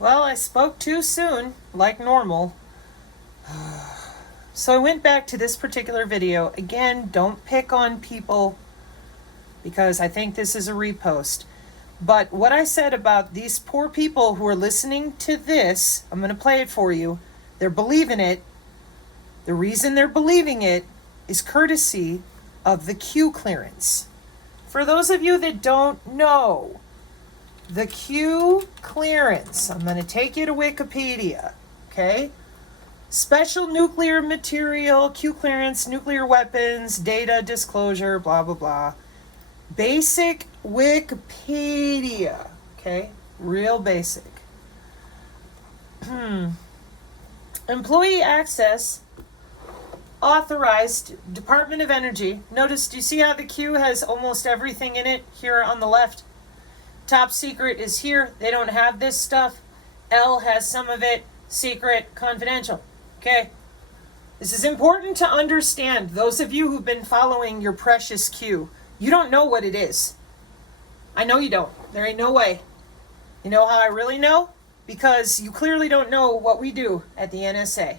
Well, I spoke too soon, like normal. So I went back to this particular video. Again, don't pick on people because I think this is a repost. But what I said about these poor people who are listening to this, I'm going to play it for you. They're believing it. The reason they're believing it is courtesy of the Q clearance. For those of you that don't know, the Q clearance, I'm going to take you to Wikipedia, okay? Special nuclear material, Q clearance, nuclear weapons, data disclosure, blah, blah, blah. Basic Wikipedia, okay? Real basic. Employee access, authorized, Department of Energy. Notice, do you see how the Q has almost everything in it here on the left? Top secret is here. They don't have this stuff. L has some of it. Secret, confidential. Okay? This is important to understand. Those of you who've been following your precious Q, you don't know what it is. I know you don't. There ain't no way. You know how I really know? Because you clearly don't know what we do at the NSA.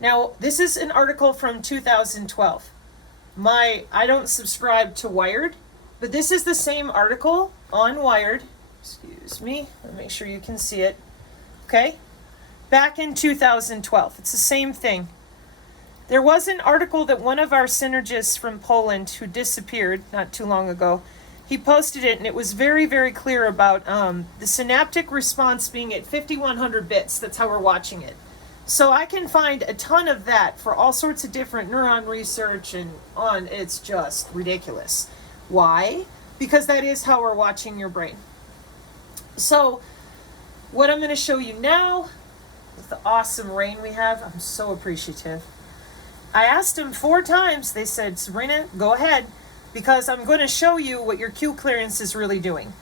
Now, this is an article from 2012. I don't subscribe to Wired, but this is the same article on Wired. Excuse me. Let me make sure you can see it. Okay? Back in 2012. It's the same thing. There was an article that one of our synergists from Poland who disappeared not too long ago, he posted it, and it was very, very clear about the synaptic response being at 5100 bits. That's how we're watching it. So I can find a ton of that for all sorts of different neuron research and on. It's just ridiculous. Why? Because that is how we're watching your brain. So what I'm going to show you now, with the awesome rain we have, I'm so appreciative. I asked them 4 times. They said, Sabrina, go ahead, because I'm going to show you what your Q clearance is really doing.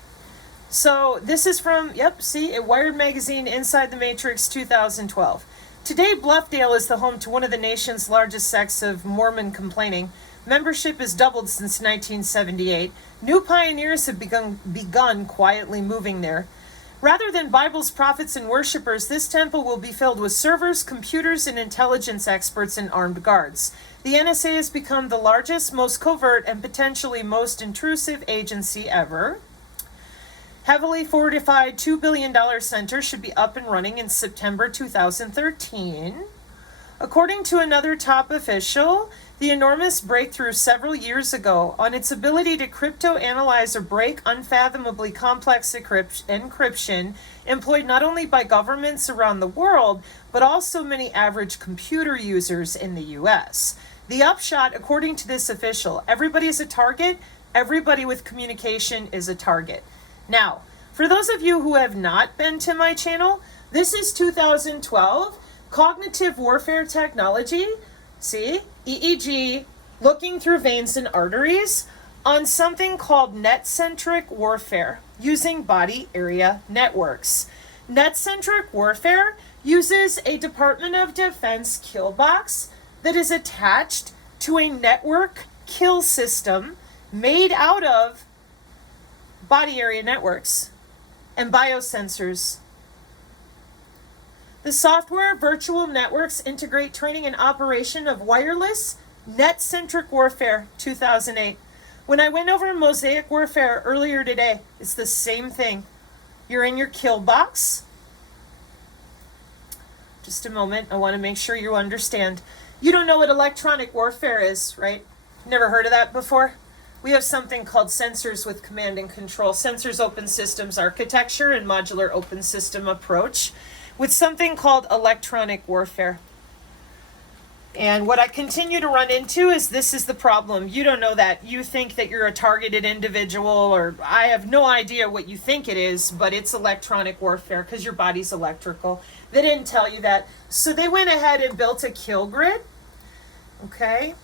So this is from, Wired Magazine, Inside the Matrix, 2012. Today, Bluffdale is the home to one of the nation's largest sects of Mormon complaining. Membership has doubled since 1978. New pioneers have begun quietly moving there. Rather than Bible's prophets and worshipers, this temple will be filled with servers, computers, and intelligence experts and armed guards. The NSA has become the largest, most covert, and potentially most intrusive agency ever. Heavily fortified $2 billion center should be up and running in September 2013. According to another top official, the enormous breakthrough several years ago on its ability to crypto-analyze or break unfathomably complex encryption employed not only by governments around the world, but also many average computer users in the US. The upshot, according to this official, everybody is a target, everybody with communication is a target. Now, for those of you who have not been to my channel, this is 2012, cognitive warfare technology, see, EEG, looking through veins and arteries, on something called net-centric warfare, using body area networks. Net-centric warfare uses a Department of Defense kill box that is attached to a network kill system made out of body area networks and biosensors. The software virtual networks integrate training and operation of wireless net-centric warfare, 2008. When I went over Mosaic warfare earlier today, it's the same thing. You're in your kill box. Just a moment, I want to make sure you understand. You don't know what electronic warfare is, right? Never heard of that before? We have something called sensors with command and control. Sensors open systems architecture and modular open system approach with something called electronic warfare. And what I continue to run into is this is the problem. You don't know that. You think that you're a targeted individual, or I have no idea what you think it is, but it's electronic warfare because your body's electrical. They didn't tell you that. So they went ahead and built a kill grid, okay?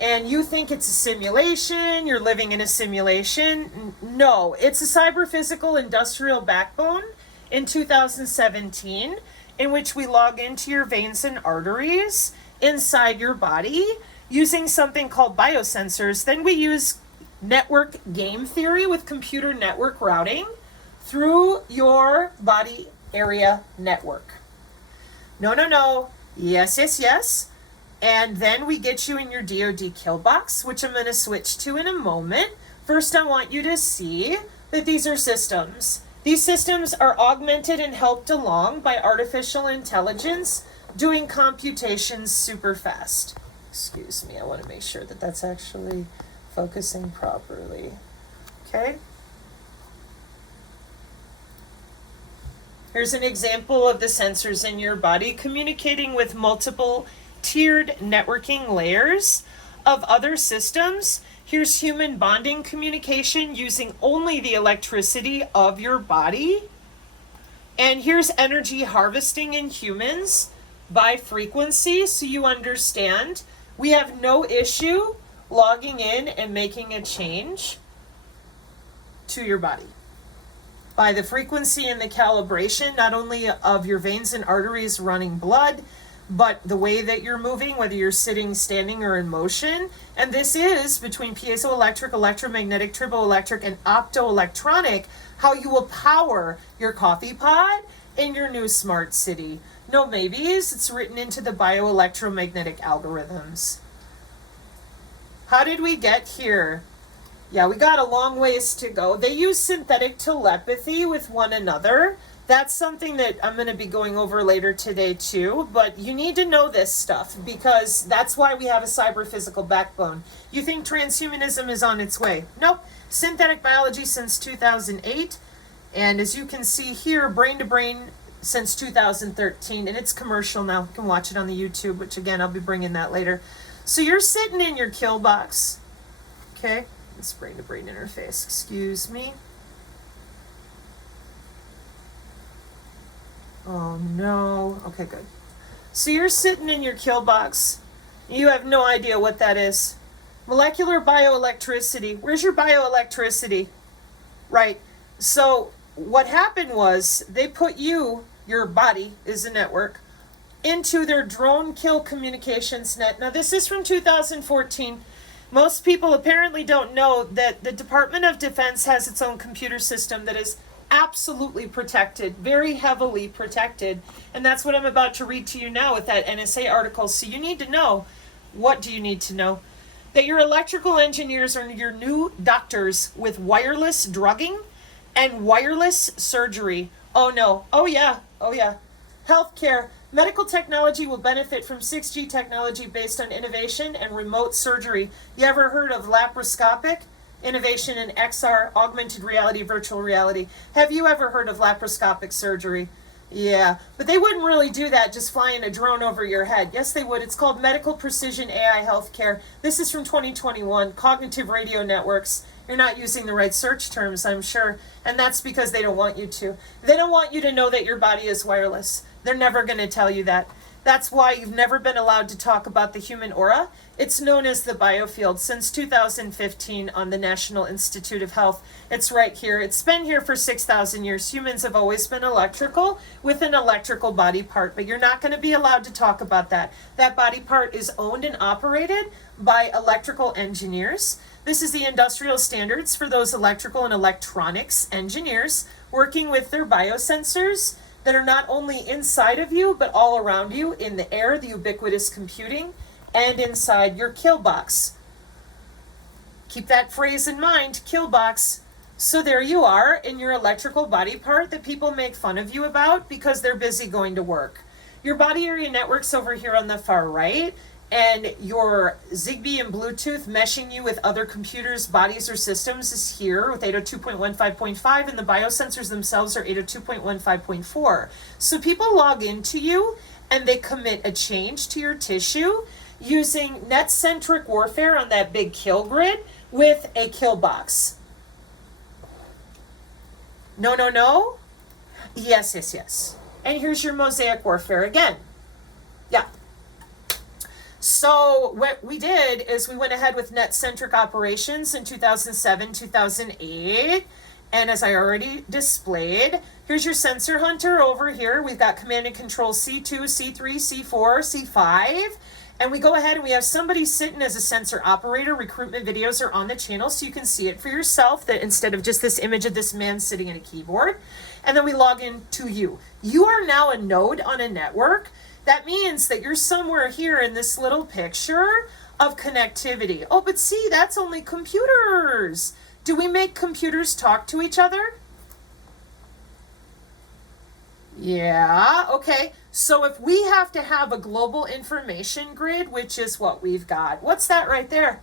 And you think it's a simulation, you're living in a simulation. No, it's a cyber-physical industrial backbone in 2017 in which we log into your veins and arteries inside your body using something called biosensors. Then we use network game theory with computer network routing through your body area network. No, no, no. Yes, yes, yes. And then we get you in your DoD kill box, which I'm going to switch to in a moment. First, I want you to see that these are systems. These systems are augmented and helped along by artificial intelligence doing computations super fast. Excuse me, I want to make sure that that's actually focusing properly. Okay. Here's an example of the sensors in your body communicating with multiple tiered networking layers of other systems. Here's human bonding communication using only the electricity of your body. And here's energy harvesting in humans by frequency, so you understand we have no issue logging in and making a change to your body by the frequency and the calibration, not only of your veins and arteries running blood, but the way that you're moving, whether you're sitting, standing, or in motion. And this is between piezoelectric, electromagnetic, triboelectric, and optoelectronic, how you will power your coffee pot in your new smart city. No maybes, it's written into the bioelectromagnetic algorithms. How did we get here? Yeah, we got a long ways to go. They use synthetic telepathy with one another. That's something that I'm going to be going over later today too, but you need to know this stuff because that's why we have a cyber-physical backbone. You think transhumanism is on its way? Nope. Synthetic biology since 2008, and as you can see here, brain-to-brain since 2013, and it's commercial now. You can watch it on the YouTube, which again, I'll be bringing that later. So you're sitting in your kill box, okay? This brain-to-brain interface, excuse me. Oh no, okay, good. So you're sitting in your kill box. You have no idea what that is. Molecular bioelectricity. Where's your bioelectricity? Right. So what happened was they put you, your body is a network, into their drone kill communications net. Now this is from 2014. Most people apparently don't know that the Department of Defense has its own computer system that is absolutely protected, very heavily protected. And that's what I'm about to read to you now with that NSA article. So you need to know, what do you need to know? That your electrical engineers are your new doctors with wireless drugging and wireless surgery. Oh no, oh yeah, oh yeah. Healthcare. Medical technology will benefit from 6G technology based on innovation and remote surgery. You ever heard of laparoscopic? Innovation in XR, augmented reality, virtual reality. Have you ever heard of laparoscopic surgery? Yeah, but they wouldn't really do that just flying a drone over your head. Yes, they would. It's called medical precision AI healthcare. This is from 2021, cognitive radio networks. You're not using the right search terms, I'm sure, and that's because they don't want you to. They don't want you to know that your body is wireless. They're never going to tell you that. That's why you've never been allowed to talk about the human aura. It's known as the Biofield since 2015 on the National Institute of Health. It's right here. It's been here for 6,000 years. Humans have always been electrical with an electrical body part, but you're not going to be allowed to talk about that. That body part is owned and operated by electrical engineers. This is the industrial standards for those electrical and electronics engineers working with their biosensors that are not only inside of you, but all around you in the air, the ubiquitous computing, and inside your kill box. Keep that phrase in mind, kill box. So there you are in your electrical body part that people make fun of you about because they're busy going to work. Your body area network's over here on the far right, and your Zigbee and Bluetooth meshing you with other computers, bodies, or systems is here with 802.15.5, and the biosensors themselves are 802.15.4. So people log into you and they commit a change to your tissue using net-centric warfare on that big kill grid with a kill box. No, no, no? Yes, yes, yes. And here's your mosaic warfare again. Yeah. So what we did is we went ahead with net-centric operations in 2007, 2008. And as I already displayed, here's your sensor hunter over here. We've got command and control C2, C3, C4, C5. And we go ahead and we have somebody sitting as a sensor operator. Recruitment videos are on the channel so you can see it for yourself, that instead of just this image of this man sitting at a keyboard. and then we log in to you. You are now a node on a network. That means that you're somewhere here in this little picture of connectivity. Oh, but see, that's only computers. Do we make computers talk to each other? Yeah, okay. So if we have to have a global information grid, which is what we've got, what's that right there?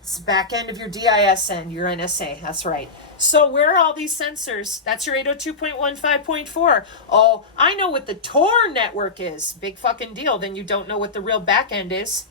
It's the back end of your DISN, your NSA, that's right. So where are all these sensors? That's your 802.15.4. Oh, I know what the Tor network is. Big fucking deal. Then you don't know what the real back end is.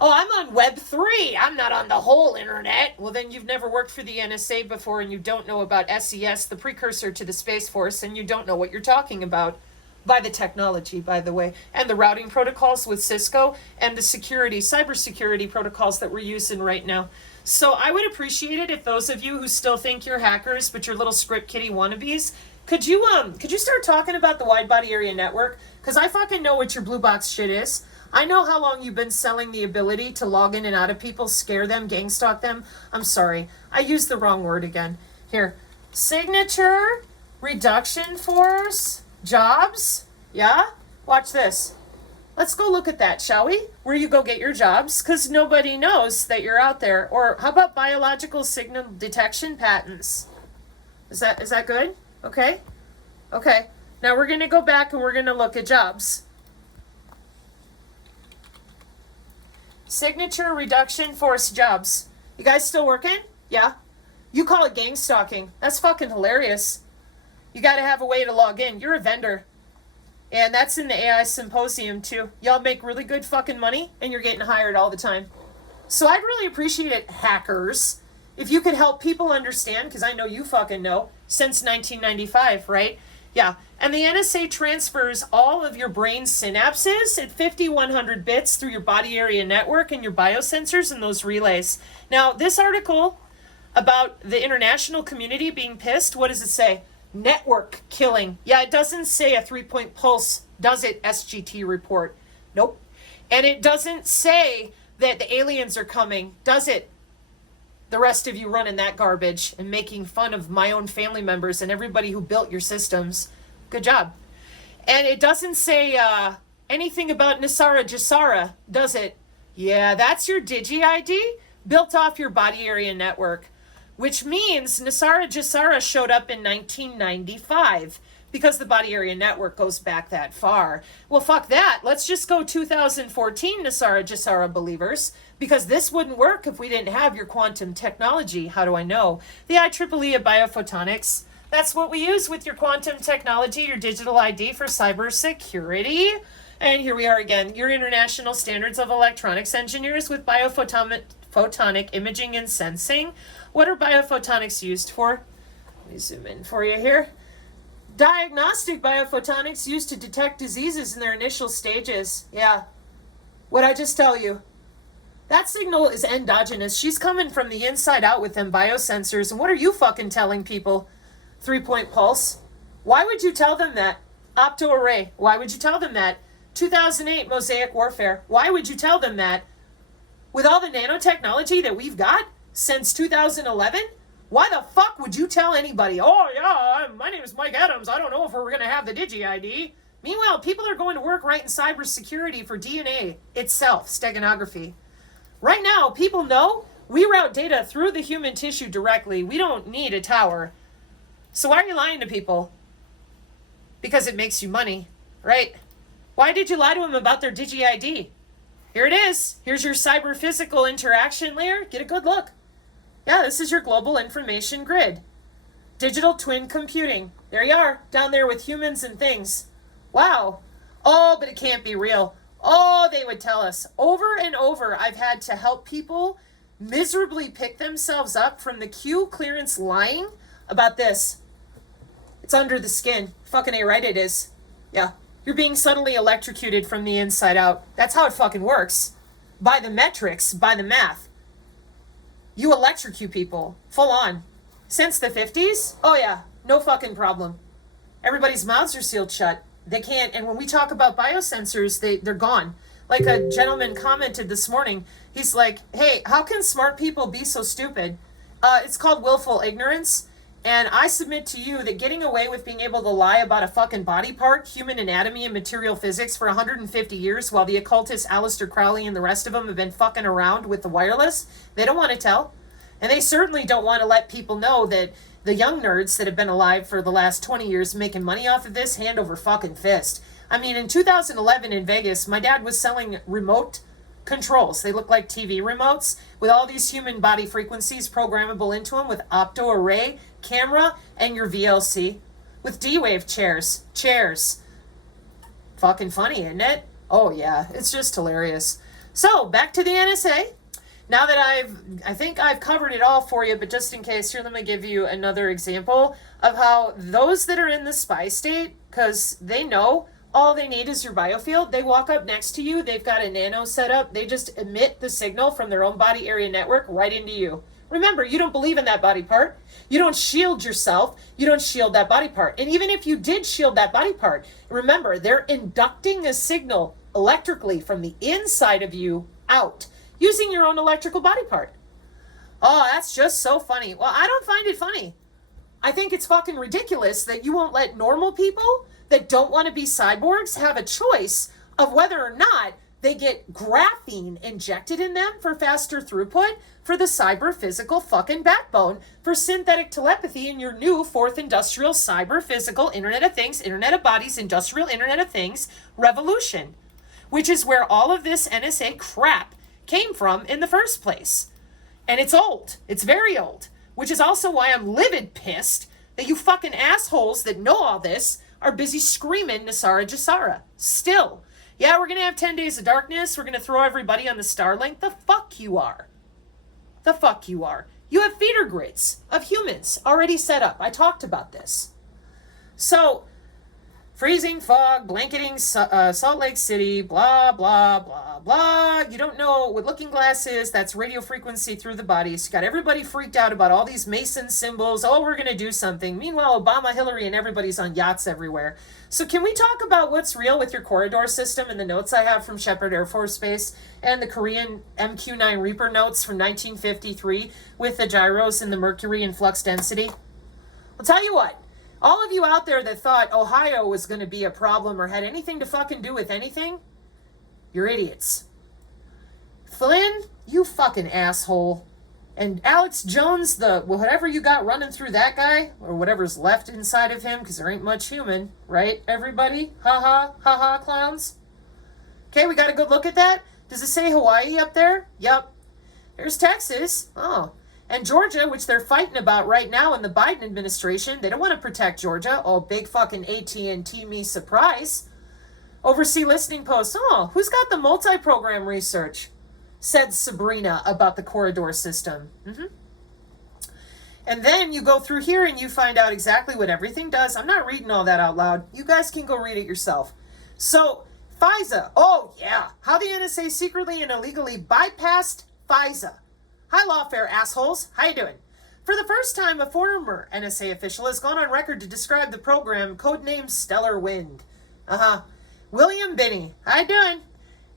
Oh, I'm on Web 3. I'm not on the whole internet. Well, then you've never worked for the NSA before and you don't know about SES, the precursor to the Space Force, and you don't know what you're talking about. By the technology, by the way, and the routing protocols with Cisco and the cybersecurity protocols that we're using right now. So I would appreciate it if those of you who still think you're hackers, but you're little script kiddie wannabes, could you start talking about the wide body area network? Because I fucking know what your blue box shit is. I know how long you've been selling the ability to log in and out of people, scare them, gang stalk them. I'm sorry, I used the wrong word again. Here, signature, reduction force, jobs, yeah? Watch this. Let's go look at that, shall we? Where you go get your jobs, because nobody knows that you're out there. Or how about biological signal detection patents? Is that good? Okay. Okay. Now we're going to go back and we're going to look at jobs. Signature reduction force jobs. You guys still working? Yeah. You call it gang stalking. That's fucking hilarious. You got to have a way to log in. You're a vendor. And that's in the AI symposium too. Y'all make really good fucking money and you're getting hired all the time. So I'd really appreciate it, hackers, if you could help people understand, because I know you fucking know, since 1995, right? Yeah. And the NSA transfers all of your brain synapses at 5100 bits through your body area network and your biosensors and those relays. Now, this article about the international community being pissed, what does it say? Network killing. Yeah, it doesn't say a 3-point pulse, does it? SGT report. Nope. And it doesn't say that the aliens are coming, does it? The rest of you running that garbage and making fun of my own family members and everybody who built your systems. Good job. And it doesn't say anything about Nasara Jasara, does it? Yeah, that's your Digi ID built off your body area network, which means Nasara Jasara showed up in 1995 because the body area network goes back that far. Well, fuck that. Let's just go 2014 Nasara Jasara believers, because this wouldn't work if we didn't have your quantum technology. How do I know? The IEEE of Biophotonics. That's what we use with your quantum technology, your digital ID for cybersecurity. And here we are again, your International Standards of Electronics Engineers with biophotonic imaging and sensing. What are biophotonics used for? Let me zoom in for you here. Diagnostic biophotonics used to detect diseases in their initial stages. Yeah. What'd I just tell you? That signal is endogenous. She's coming from the inside out with them biosensors. And what are you fucking telling people? 3-point pulse. Why would you tell them that? Opto-array. Why would you tell them that? 2008 Mosaic warfare. Why would you tell them that? With all the nanotechnology that we've got since 2011, why the fuck would you tell anybody, oh yeah, my name is Mike Adams, I don't know if we're going to have the Digi ID. Meanwhile, people are going to work right in cybersecurity for DNA itself, steganography. Right now, people know we route data through the human tissue directly. We don't need a tower. So why are you lying to people? Because it makes you money, right? Why did you lie to them about their Digi ID? Here it is. Here's your cyber-physical interaction layer. Get a good look. Yeah, this is your global information grid. Digital twin computing. There you are, down there with humans and things. Wow. Oh, but it can't be real. Oh, they would tell us. Over and over, I've had to help people miserably pick themselves up from the Q clearance lying about this. It's under the skin. Fucking A right it is. Yeah. You're being subtly electrocuted from the inside out. That's how it fucking works. By the metrics, by the math. You electrocute people, full on. Since the 50s? Oh yeah, no fucking problem. Everybody's mouths are sealed shut. They can't, and when we talk about biosensors, they're gone. Like a gentleman commented this morning, he's like, hey, how can smart people be so stupid? It's called willful ignorance. And I submit to you that getting away with being able to lie about a fucking body part, human anatomy, and material physics for 150 years while the occultist Aleister Crowley and the rest of them have been fucking around with the wireless, they don't want to tell. And they certainly don't want to let people know that the young nerds that have been alive for the last 20 years making money off of this hand over fucking fist. I mean, in 2011 in Vegas, my dad was selling remote controls. They look like TV remotes with all these human body frequencies programmable into them with opto array, camera, and your VLC. With D-Wave chairs. Fucking funny, isn't it? Oh yeah, it's just hilarious. So, back to the NSA. Now that I think I've covered it all for you, but just in case, here, let me give you another example of how those that are in the spy state, because they know all they need is your biofield. They walk up next to you. They've got a nano set up. They just emit the signal from their own body area network right into you. Remember, you don't believe in that body part. You don't shield yourself. You don't shield that body part. And even if you did shield that body part, remember, they're inducting a signal electrically from the inside of you out using your own electrical body part. Oh, that's just so funny. Well, I don't find it funny. I think it's fucking ridiculous that you won't let normal people that don't want to be cyborgs have a choice of whether or not they get graphene injected in them for faster throughput for the cyber physical fucking backbone for synthetic telepathy in your new fourth industrial cyber physical Internet of Things, Internet of Bodies, industrial Internet of Things revolution, which is where all of this NSA crap came from in the first place. And it's old. It's very old, which is also why I'm livid pissed that you fucking assholes that know all this are busy screaming Nasara Jasara. Still. Yeah, we're going to have 10 days of darkness. We're going to throw everybody on the Starlink. The fuck you are. The fuck you are. You have feeder grids of humans already set up. I talked about this. So, freezing fog, blanketing Salt Lake City, blah, blah, blah, blah. You don't know what looking glass is. That's radio frequency through the body. So you got everybody freaked out about all these Mason symbols. Oh, we're going to do something. Meanwhile, Obama, Hillary, and everybody's on yachts everywhere. So can we talk about what's real with your corridor system and the notes I have from Shepherd Air Force Base and the Korean MQ-9 Reaper notes from 1953 with the gyros and the mercury and flux density? I'll tell you what. All of you out there that thought Ohio was going to be a problem or had anything to fucking do with anything, you're idiots. Flynn, you fucking asshole. And Alex Jones, the whatever you got running through that guy, or whatever's left inside of him, because there ain't much human, right, everybody? Ha-ha, clowns. Okay, we got a good look at that. Does it say Hawaii up there? Yup. There's Texas. Oh. And Georgia, which they're fighting about right now in the Biden administration. They don't want to protect Georgia. Oh, big fucking AT&T me surprise. Oversee listening posts. Oh, who's got the multi-program research? Said SABRINA about the corridor system. And then you go through here and you find out exactly what everything does. I'm not reading all that out loud. You guys can go read it yourself. So, FISA. Oh, yeah. How the NSA secretly and illegally bypassed FISA. Hi, lawfare assholes. How you doing? For the first time, a former NSA official has gone on record to describe the program codenamed Stellar Wind. William Binney. How you doing?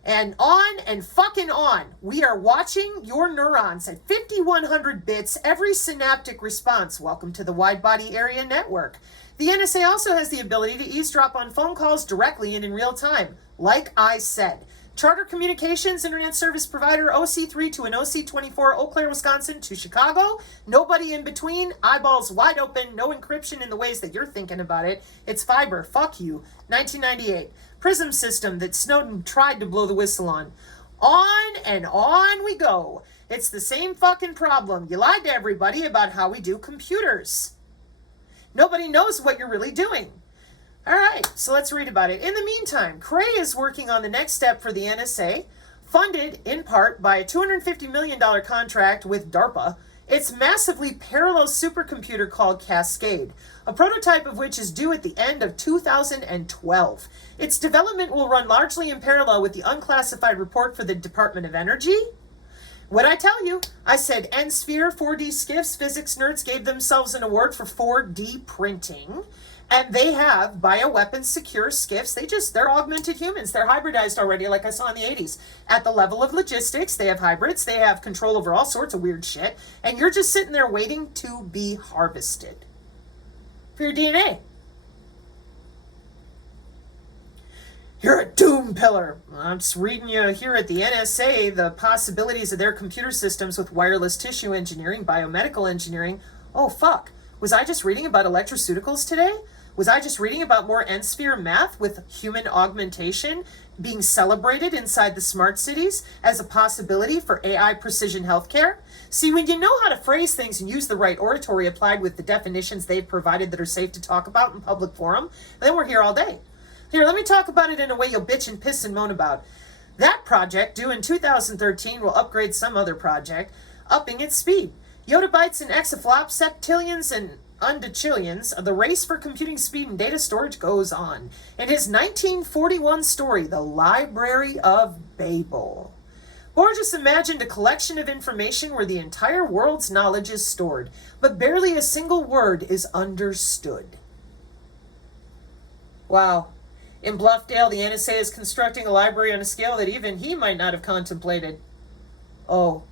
And on and fucking on. We are watching your neurons at 5100 bits every synaptic response. Welcome to the Wide Body Area Network. The NSA also has the ability to eavesdrop on phone calls directly and in real time. Like I said. Charter Communications, Internet Service Provider, OC3 to an OC24, Eau Claire, Wisconsin to Chicago. Nobody in between. Eyeballs wide open. No encryption in the ways that you're thinking about it. It's fiber. Fuck you. 1998. PRISM system that Snowden tried to blow the whistle on. On and on we go. It's the same fucking problem. You lied to everybody about how we do computers. Nobody knows what you're really doing. All right, so let's read about it. In the meantime, Cray is working on the next step for the NSA, funded in part by a $250 million contract with DARPA. Its massively parallel supercomputer called Cascade, a prototype of which is due at the end of 2012. Its development will run largely in parallel with the unclassified report for the Department of Energy. What'd I tell you? I said N-Sphere 4D skiffs. Physics nerds gave themselves an award for 4D printing. And they have bioweapons secure skiffs. They're augmented humans. They're hybridized already, like I saw in the 80s. At the level of logistics, they have hybrids. They have control over all sorts of weird shit. And you're just sitting there waiting to be harvested. for your DNA. You're a doom pillar. I'm just reading you here at the NSA the possibilities of their computer systems with wireless tissue engineering, biomedical engineering. Oh, fuck. Was I just reading about electroceuticals today? Was I just reading about more N-sphere math with human augmentation being celebrated inside the smart cities as a possibility for AI precision healthcare? See, when you know how to phrase things and use the right oratory applied with the definitions they've provided that are safe to talk about in public forum, then we're here all day. Here, let me talk about it in a way you'll bitch and piss and moan about. That project, due in 2013, will upgrade some other project, upping its speed. Yottabytes and exaflops, septillions and undecillions, the race for computing speed and data storage goes on. In his 1941 story, The Library of Babel, Borges imagined a collection of information where the entire world's knowledge is stored, but barely a single word is understood. Wow. In Bluffdale, the NSA is constructing a library on a scale that even he might not have contemplated. Oh,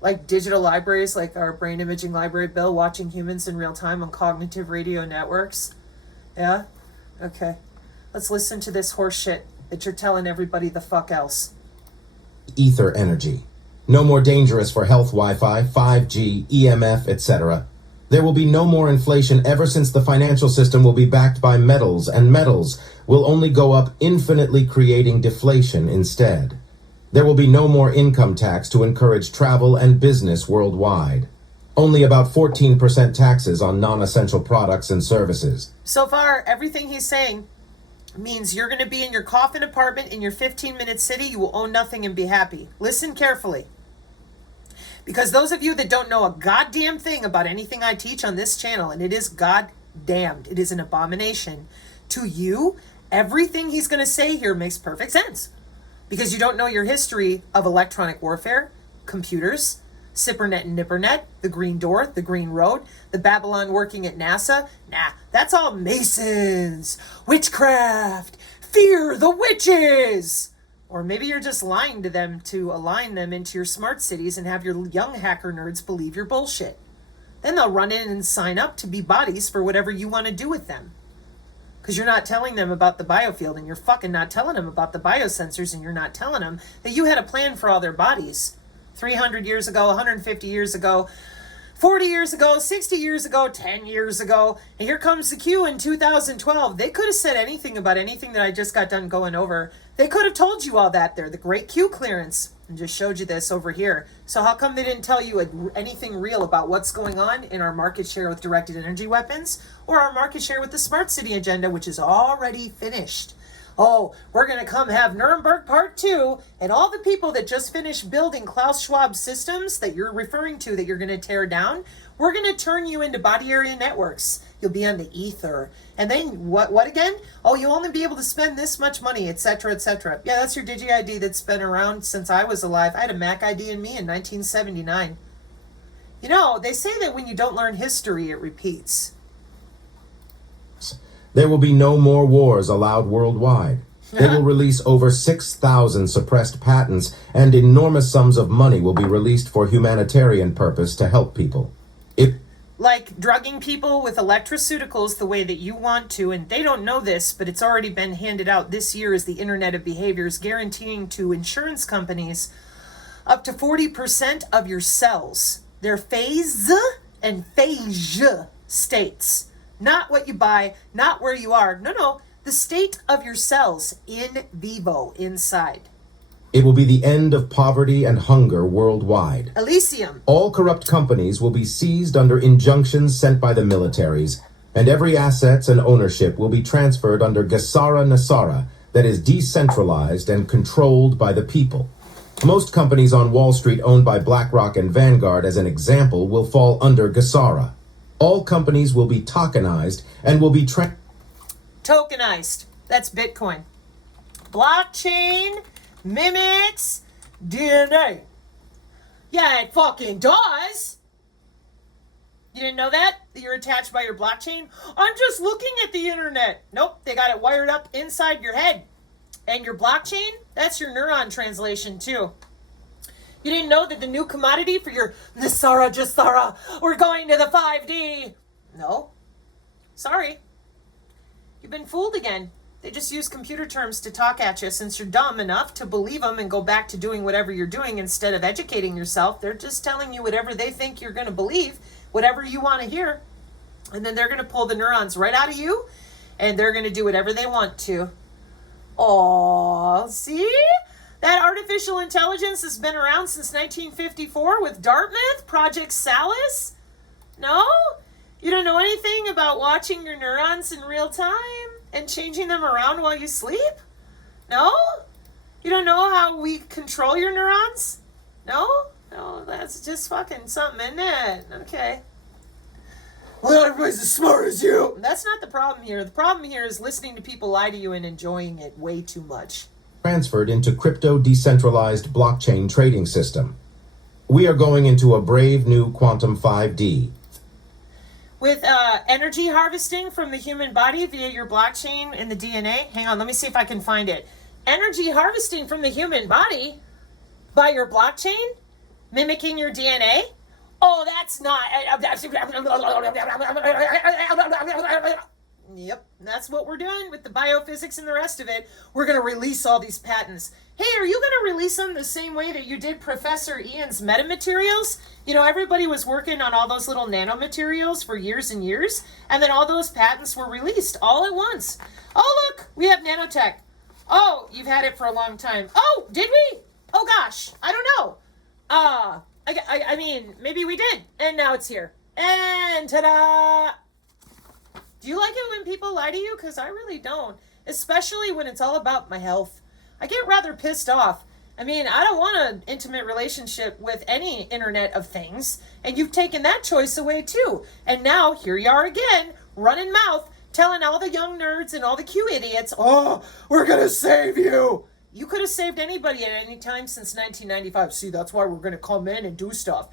like digital libraries like our brain imaging library, Bill, watching humans in real time on cognitive radio networks. Yeah? Okay. Let's listen to this horse shit that you're telling everybody the fuck else. Ether energy. No more dangerous for health Wi-Fi, 5G, EMF, etc. There will be no more inflation ever since the financial system will be backed by metals, and metals will only go up infinitely, creating deflation instead. There will be no more income tax to encourage travel and business worldwide. Only about 14% taxes on non-essential products and services. So far, everything he's saying means you're going to be in your coffin apartment in your 15-minute city. You will own nothing and be happy. Listen carefully. Because those of you that don't know a goddamn thing about anything I teach on this channel, and it is goddamned, it is an abomination, to you, everything he's going to say here makes perfect sense. Because you don't know your history of electronic warfare, computers, Cybernet and Nippernet, the Green Door, the Green Road, the Babylon working at NASA. Nah, that's all Masons, witchcraft, fear the witches. Or maybe you're just lying to them to align them into your smart cities and have your young hacker nerds believe your bullshit. Then they'll run in and sign up to be bodies for whatever you want to do with them. Because you're not telling them about the Biofield, and you're fucking not telling them about the Biosensors, and you're not telling them that you had a plan for all their bodies. 300 years ago, 150 years ago, 40 years ago, 60 years ago, 10 years ago, and here comes the Q in 2012. They could have said anything about anything that I just got done going over. They could have told you all that there, the great Q clearance, and just showed you this over here. So how come they didn't tell you anything real about what's going on in our market share with directed energy weapons, or our market share with the smart city agenda, which is already finished? Oh, we're going to come have Nuremberg Part 2, and all the people that just finished building Klaus Schwab systems that you're referring to that you're going to tear down, we're going to turn you into body area networks. You'll be on the ether. And then, what again? Oh, you'll only be able to spend this much money, etc., etc. Yeah, that's your Digi ID that's been around since I was alive. I had a Mac ID in me in 1979. You know, they say that when you don't learn history, it repeats. There will be no more wars allowed worldwide. They will release over 6,000 suppressed patents, and enormous sums of money will be released for humanitarian purpose to help people. Like drugging people with electroceuticals the way that you want to, and they don't know this, but it's already been handed out this year as the Internet of Behaviors, guaranteeing to insurance companies up to 40% of your cells, their phase and phage states. Not what you buy, not where you are. No, the state of your cells in vivo, inside. It will be the end of poverty and hunger worldwide. Elysium. All corrupt companies will be seized under injunctions sent by the militaries, and every assets and ownership will be transferred under Gesara Nasara, that is decentralized and controlled by the people. Most companies on Wall Street owned by BlackRock and Vanguard, as an example, will fall under Gesara. All companies will be tokenized and will be tokenized. That's Bitcoin. Blockchain mimics DNA. Yeah, it fucking does. You didn't know that? That you're attached by your blockchain? I'm just looking at the internet. Nope, they got it wired up inside your head. And your blockchain, that's your neuron translation too. You didn't know that the new commodity for your Nasara Jasara, we're going to the 5D. No. Sorry. You've been fooled again. They just use computer terms to talk at you. Since you're dumb enough to believe them and go back to doing whatever you're doing instead of educating yourself, they're just telling you whatever they think you're going to believe, whatever you want to hear. And then they're going to pull the neurons right out of you, and they're going to do whatever they want to. Oh, see? That artificial intelligence has been around since 1954 with Dartmouth, Project Salus. No? You don't know anything about watching your neurons in real time and changing them around while you sleep? No? You don't know how we control your neurons? No? No, that's just fucking something, isn't it? Okay. Well, everybody's as smart as you. That's not the problem here. The problem here is listening to people lie to you and enjoying it way too much. Transferred into crypto decentralized blockchain trading system. We are going into a brave new quantum 5D. With energy harvesting from the human body via your blockchain in the DNA. Hang on, let me see if I can find it. Energy harvesting from the human body by your blockchain, mimicking your DNA. Oh, that's not... Yep, that's what we're doing with the biophysics and the rest of it. We're going to release all these patents. Hey, are you going to release them the same way that you did Professor Ian's metamaterials? You know, everybody was working on all those little nanomaterials for years and years, and then all those patents were released all at once. Oh, look, we have nanotech. Oh, you've had it for a long time. Oh, did we? Oh, gosh, I don't know. I mean, maybe we did, and now it's here. And ta-da! Do you like it when people lie to you? Because I really don't. Especially when it's all about my health. I get rather pissed off. I mean, I don't want an intimate relationship with any Internet of Things. And you've taken that choice away too. And now, here you are again, running mouth, telling all the young nerds and all the Q idiots, oh, we're going to save you. You could have saved anybody at any time since 1995. See, that's why we're going to come in and do stuff.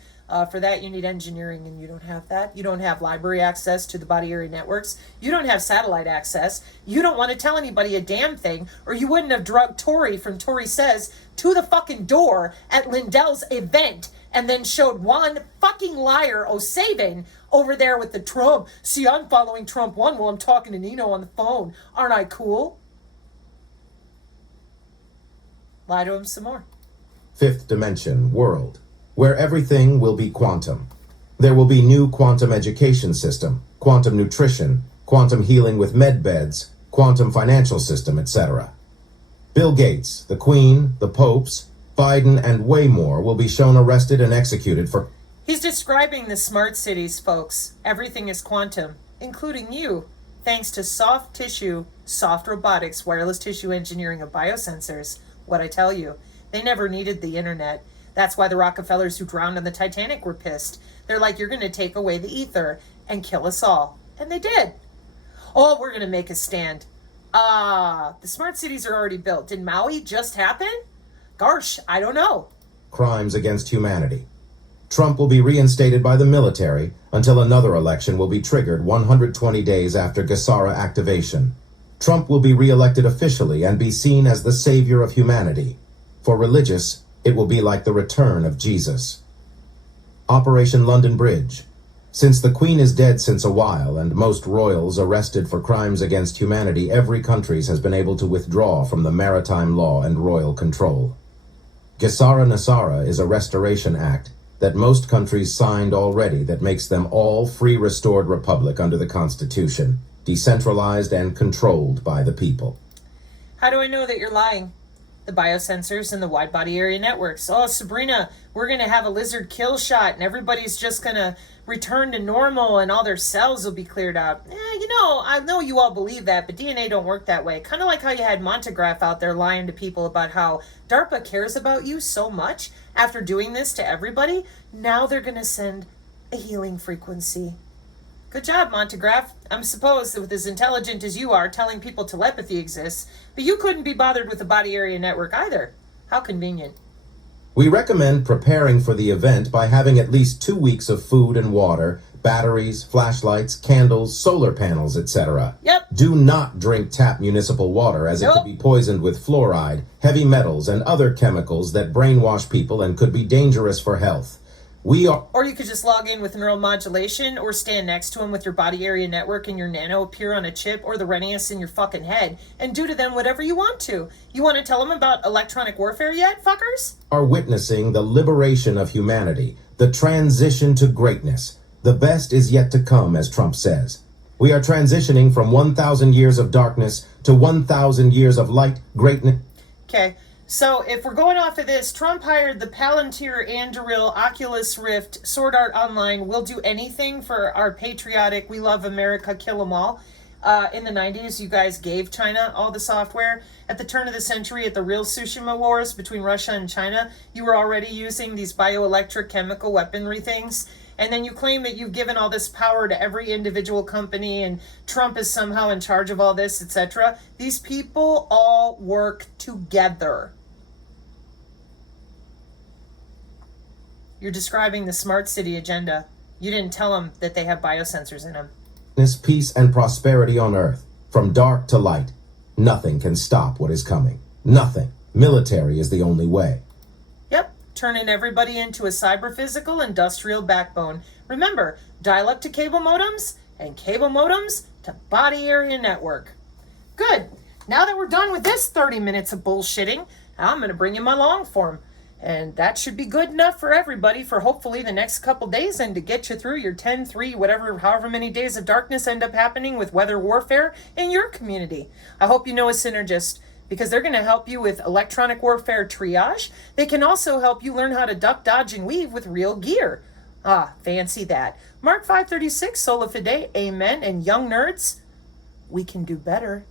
For that, you need engineering, and you don't have that. You don't have library access to the body area networks. You don't have satellite access. You don't want to tell anybody a damn thing, or you wouldn't have drugged Tori from Tori Says to the fucking door at Lindell's event and then showed one fucking liar O'Savin over there with the Trump. See, I'm following Trump 1 while I'm talking to Nino on the phone. Aren't I cool? Lie to him some more. Fifth dimension world, where everything will be quantum. There will be new quantum education system, quantum nutrition, quantum healing with med beds, quantum financial system, etc. Bill Gates, the Queen, the popes, Biden, and way more will be shown arrested and executed for... He's describing the smart cities, folks. Everything is quantum, including you, thanks to soft tissue, soft robotics, wireless tissue engineering of biosensors. What I tell you, they never needed the internet. That's why the Rockefellers who drowned on the Titanic were pissed. They're like, you're going to take away the ether and kill us all. And they did. Oh, we're going to make a stand. The smart cities are already built. Did Maui just happen? Gosh, I don't know. Crimes against humanity. Trump will be reinstated by the military until another election will be triggered 120 days after GESARA activation. Trump will be re-elected officially and be seen as the savior of humanity. For religious, it will be like the return of Jesus. Operation London Bridge. Since the Queen is dead since a while and most royals arrested for crimes against humanity, every country has been able to withdraw from the maritime law and royal control. GESARA Nasara is a restoration act that most countries signed already that makes them all free restored republic under the Constitution, decentralized and controlled by the people. How do I know that you're lying? The biosensors and the wide body area networks. Oh, Sabrina, we're going to have a lizard kill shot and everybody's just going to return to normal and all their cells will be cleared out. I know you all believe that, but DNA don't work that way. Kind of like how you had Montegraph out there lying to people about how DARPA cares about you so much after doing this to everybody. Now they're going to send a healing frequency. Good job, Montegraph. I'm supposed with as intelligent as you are, telling people telepathy exists, but you couldn't be bothered with the body area network either. How convenient. We recommend preparing for the event by having at least 2 weeks of food and water, batteries, flashlights, candles, solar panels, etc. Yep. Do not drink tap municipal water as it could be poisoned with fluoride, heavy metals, and other chemicals that brainwash people and could be dangerous for health. We are. Or you could just log in with neuromodulation or stand next to them with your body area network and your nano appear on a chip or the Renius in your fucking head and do to them whatever you want to. You want to tell them about electronic warfare yet, fuckers? Are witnessing the liberation of humanity, the transition to greatness. The best is yet to come, as Trump says. We are transitioning from 1,000 years of darkness to 1,000 years of light, greatness. Okay, so if we're going off of this, Trump hired the Palantir, Anduril, Oculus Rift, Sword Art Online, will do anything for our patriotic, we love America, kill 'em all. In the 90s, you guys gave China all the software. At the turn of the century, at the real Tsushima Wars between Russia and China, you were already using these bioelectric chemical weaponry things. And then you claim that you've given all this power to every individual company and Trump is somehow in charge of all this, etc. These people all work together. You're describing the smart city agenda. You didn't tell them that they have biosensors in them. Peace and prosperity on earth, from dark to light. Nothing can stop what is coming. Nothing. Military is the only way. Yep, turning everybody into a cyber-physical industrial backbone. Remember, dial-up to cable modems and cable modems to body area network. Good. Now that we're done with this 30 minutes of bullshitting, I'm going to bring you my long form. And that should be good enough for everybody for hopefully the next couple days and to get you through your 10, 3, whatever, however many days of darkness end up happening with weather warfare in your community. I hope you know a synergist because they're going to help you with electronic warfare triage. They can also help you learn how to duck, dodge, and weave with real gear. Ah, fancy that. Mark 536, Sola Fide, amen, and young nerds, we can do better.